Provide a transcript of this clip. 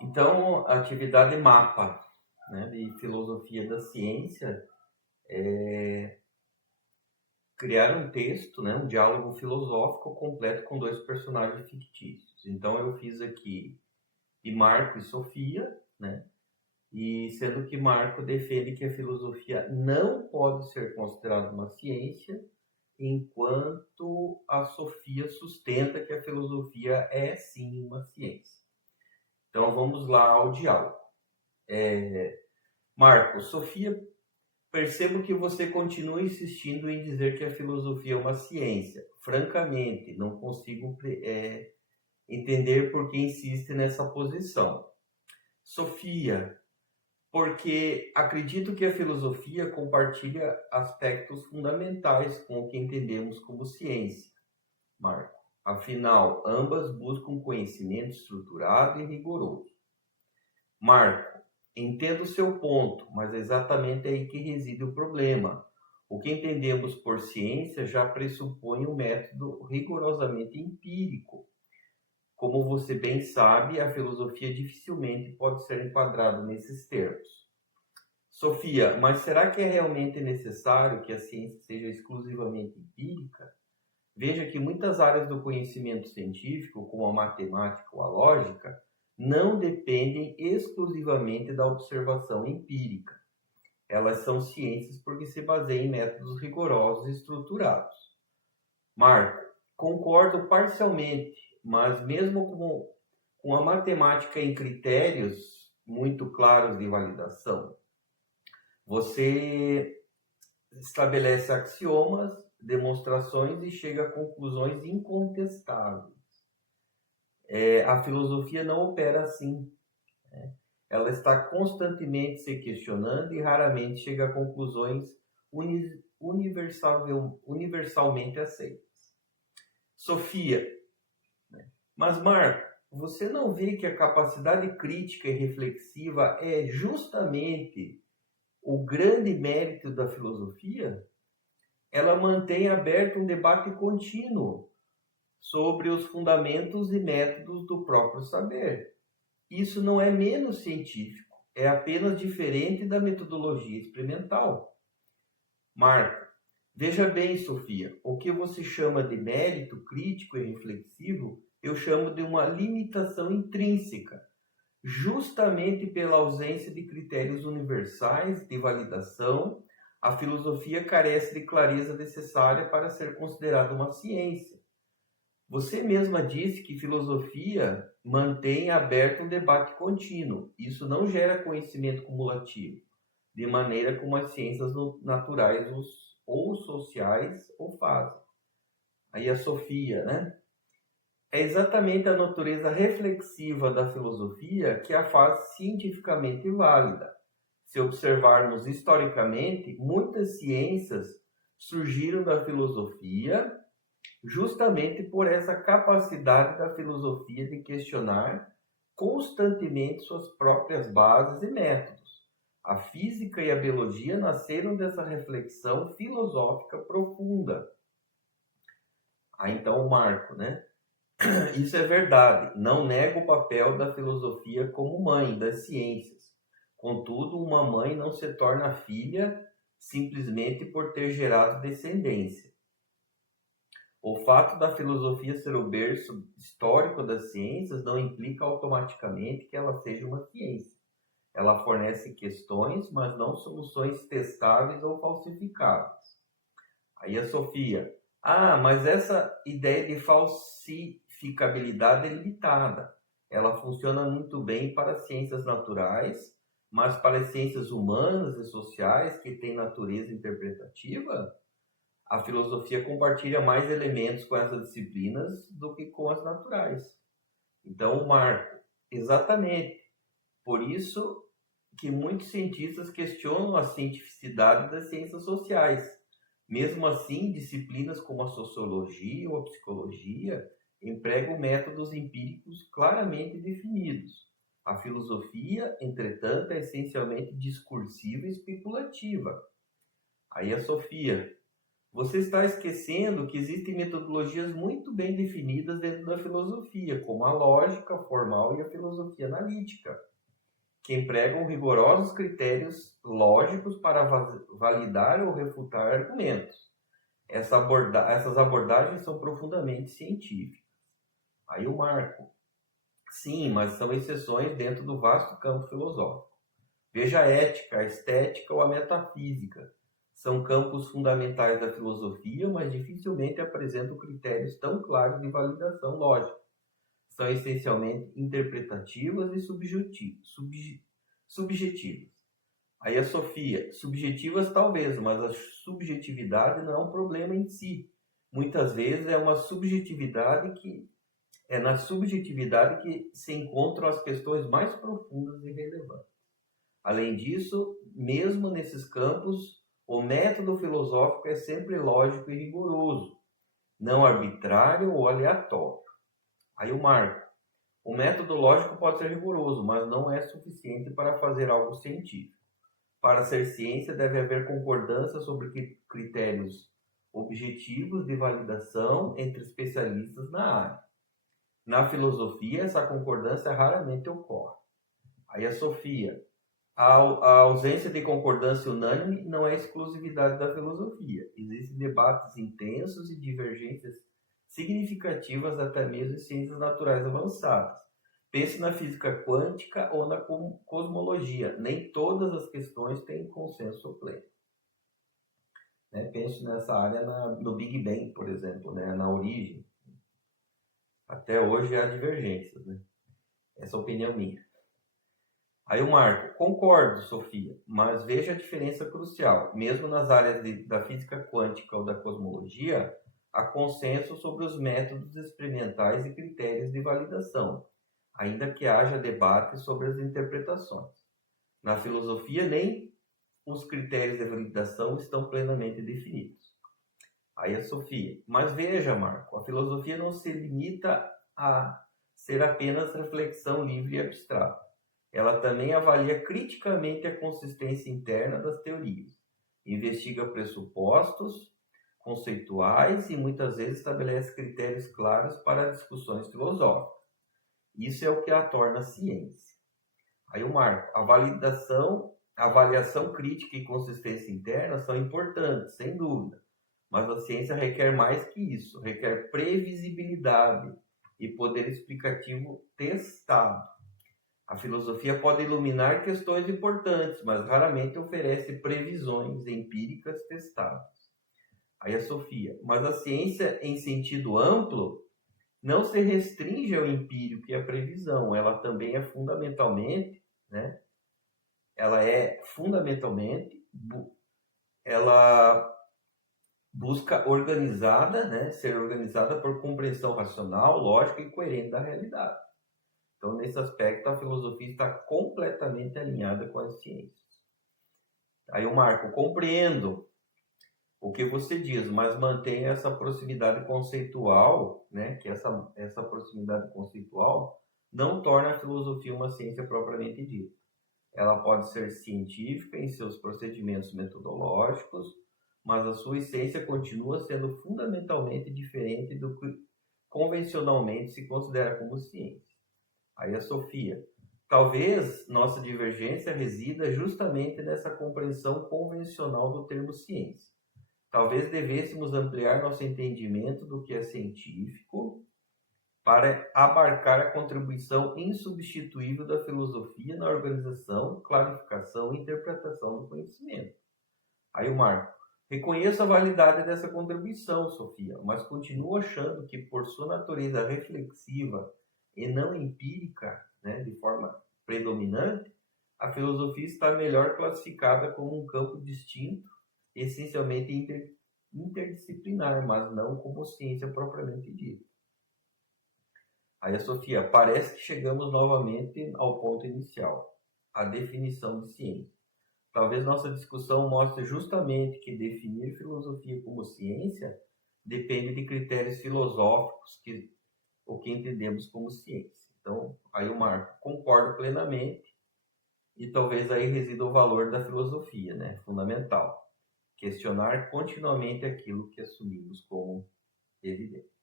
Então, a atividade mapa, né, de filosofia da ciência é criar um texto, né, um diálogo filosófico completo com dois personagens fictícios. Então, eu fiz aqui de Marco e Sofia, né, e sendo que Marco defende que a filosofia não pode ser considerada uma ciência, enquanto a Sofia sustenta que a filosofia é sim uma ciência. Então vamos lá ao diálogo. Marco, Sofia, percebo que você continua insistindo em dizer que a filosofia é uma ciência. Francamente, não consigo entender por que insiste nessa posição. Sofia, porque acredito que a filosofia compartilha aspectos fundamentais com o que entendemos como ciência. Marco, afinal, ambas buscam conhecimento estruturado e rigoroso. Marco, entendo o seu ponto, mas é exatamente aí que reside o problema. O que entendemos por ciência já pressupõe um método rigorosamente empírico. Como você bem sabe, a filosofia dificilmente pode ser enquadrada nesses termos. Sofia, mas será que é realmente necessário que a ciência seja exclusivamente empírica? Veja que muitas áreas do conhecimento científico, como a matemática ou a lógica, não dependem exclusivamente da observação empírica. Elas são ciências porque se baseiam em métodos rigorosos e estruturados. Marco, concordo parcialmente, mas mesmo com a matemática em critérios muito claros de validação, você estabelece axiomas, demonstrações e chega a conclusões incontestáveis. A filosofia não opera assim. Né? Ela está constantemente se questionando e raramente chega a conclusões universalmente aceitas. Sofia, mas Marco, você não vê que a capacidade crítica e reflexiva é justamente o grande mérito da filosofia? Ela mantém aberto um debate contínuo sobre os fundamentos e métodos do próprio saber. Isso não é menos científico, é apenas diferente da metodologia experimental. Marco, veja bem, Sofia, o que você chama de mérito crítico e reflexivo, eu chamo de uma limitação intrínseca, justamente pela ausência de critérios universais de validação. A filosofia carece de clareza necessária para ser considerada uma ciência. Você mesma disse que filosofia mantém aberto um debate contínuo. Isso não gera conhecimento cumulativo, de maneira como as ciências naturais ou sociais o fazem. Aí a Sofia, né? É exatamente a natureza reflexiva da filosofia que a faz cientificamente válida. Se observarmos historicamente, muitas ciências surgiram da filosofia justamente por essa capacidade da filosofia de questionar constantemente suas próprias bases e métodos. A física e a biologia nasceram dessa reflexão filosófica profunda. Aí então o Marco, né? Isso é verdade. Não nego o papel da filosofia como mãe das ciências. Contudo, uma mãe não se torna filha simplesmente por ter gerado descendência. O fato da filosofia ser o berço histórico das ciências não implica automaticamente que ela seja uma ciência. Ela fornece questões, mas não soluções testáveis ou falsificáveis. Aí a Sofia, mas essa ideia de falsificabilidade é limitada. Ela funciona muito bem para as ciências naturais, mas para as ciências humanas e sociais, que têm natureza interpretativa, a filosofia compartilha mais elementos com essas disciplinas do que com as naturais. Então, Marco, exatamente. Por isso que muitos cientistas questionam a cientificidade das ciências sociais. Mesmo assim, disciplinas como a sociologia ou a psicologia empregam métodos empíricos claramente definidos. A filosofia, entretanto, é essencialmente discursiva e especulativa. Aí a Sofia, Você está esquecendo que existem metodologias muito bem definidas dentro da filosofia, como a lógica formal e a filosofia analítica, que empregam rigorosos critérios lógicos para validar ou refutar argumentos. Essas abordagens são profundamente científicas. Aí eu marco. Sim, mas são exceções dentro do vasto campo filosófico. Veja a ética, a estética ou a metafísica. São campos fundamentais da filosofia, mas dificilmente apresentam critérios tão claros de validação lógica. São essencialmente interpretativas e subjetivas. Aí a Sofia, subjetivas talvez, mas a subjetividade não é um problema em si. Muitas vezes é na subjetividade que se encontram as questões mais profundas e relevantes. Além disso, mesmo nesses campos, o método filosófico é sempre lógico e rigoroso, não arbitrário ou aleatório. Aí eu marco. O método lógico pode ser rigoroso, mas não é suficiente para fazer algo científico. Para ser ciência, deve haver concordância sobre critérios objetivos de validação entre especialistas na área. Na filosofia, essa concordância raramente ocorre. Aí a Sofia. A ausência de concordância unânime não é exclusividade da filosofia. Existem debates intensos e divergências significativas até mesmo em ciências naturais avançadas. Pense na física quântica ou na cosmologia. Nem todas as questões têm consenso pleno. Penso nessa área no Big Bang, por exemplo, na origem. Até hoje há divergências. Essa é a opinião minha. Aí o Marco, concordo, Sofia, mas veja a diferença crucial. Mesmo nas áreas da física quântica ou da cosmologia, há consenso sobre os métodos experimentais e critérios de validação, ainda que haja debate sobre as interpretações. Na filosofia, nem os critérios de validação estão plenamente definidos. Aí a Sofia, mas veja, Marco, a filosofia não se limita a ser apenas reflexão livre e abstrata. Ela também avalia criticamente a consistência interna das teorias, investiga pressupostos conceituais e muitas vezes estabelece critérios claros para discussões filosóficas. Isso é o que a torna ciência. Aí o Marco, a avaliação crítica e consistência interna são importantes, sem dúvida, mas a ciência requer mais que isso, requer previsibilidade e poder explicativo testado. A filosofia pode iluminar questões importantes, mas raramente oferece previsões empíricas testáveis. Aí a Sofia, mas a ciência em sentido amplo não se restringe ao empírico e à previsão, ela também é fundamentalmente, ela busca ser organizada por compreensão racional, lógica e coerente da realidade. Então, nesse aspecto, a filosofia está completamente alinhada com as ciências. Aí o Marco, compreendo o que você diz, mas mantém essa proximidade conceitual, que essa proximidade conceitual não torna a filosofia uma ciência propriamente dita. Ela pode ser científica em seus procedimentos metodológicos, mas a sua essência continua sendo fundamentalmente diferente do que convencionalmente se considera como ciência. Aí a Sofia, talvez nossa divergência resida justamente nessa compreensão convencional do termo ciência. Talvez devêssemos ampliar nosso entendimento do que é científico para abarcar a contribuição insubstituível da filosofia na organização, clarificação e interpretação do conhecimento. Aí o Marco, reconheço a validade dessa contribuição, Sofia, mas continuo achando que, por sua natureza reflexiva e não empírica, de forma predominante, a filosofia está melhor classificada como um campo distinto, essencialmente interdisciplinar, mas não como ciência propriamente dita. Aí a Sofia, parece que chegamos novamente ao ponto inicial, a definição de ciência. Talvez nossa discussão mostre justamente que definir filosofia como ciência depende de critérios filosóficos, o que entendemos como ciência. Então, aí o Marco, concordo plenamente, e talvez aí resida o valor da filosofia, fundamental. questionar continuamente aquilo que assumimos como evidente.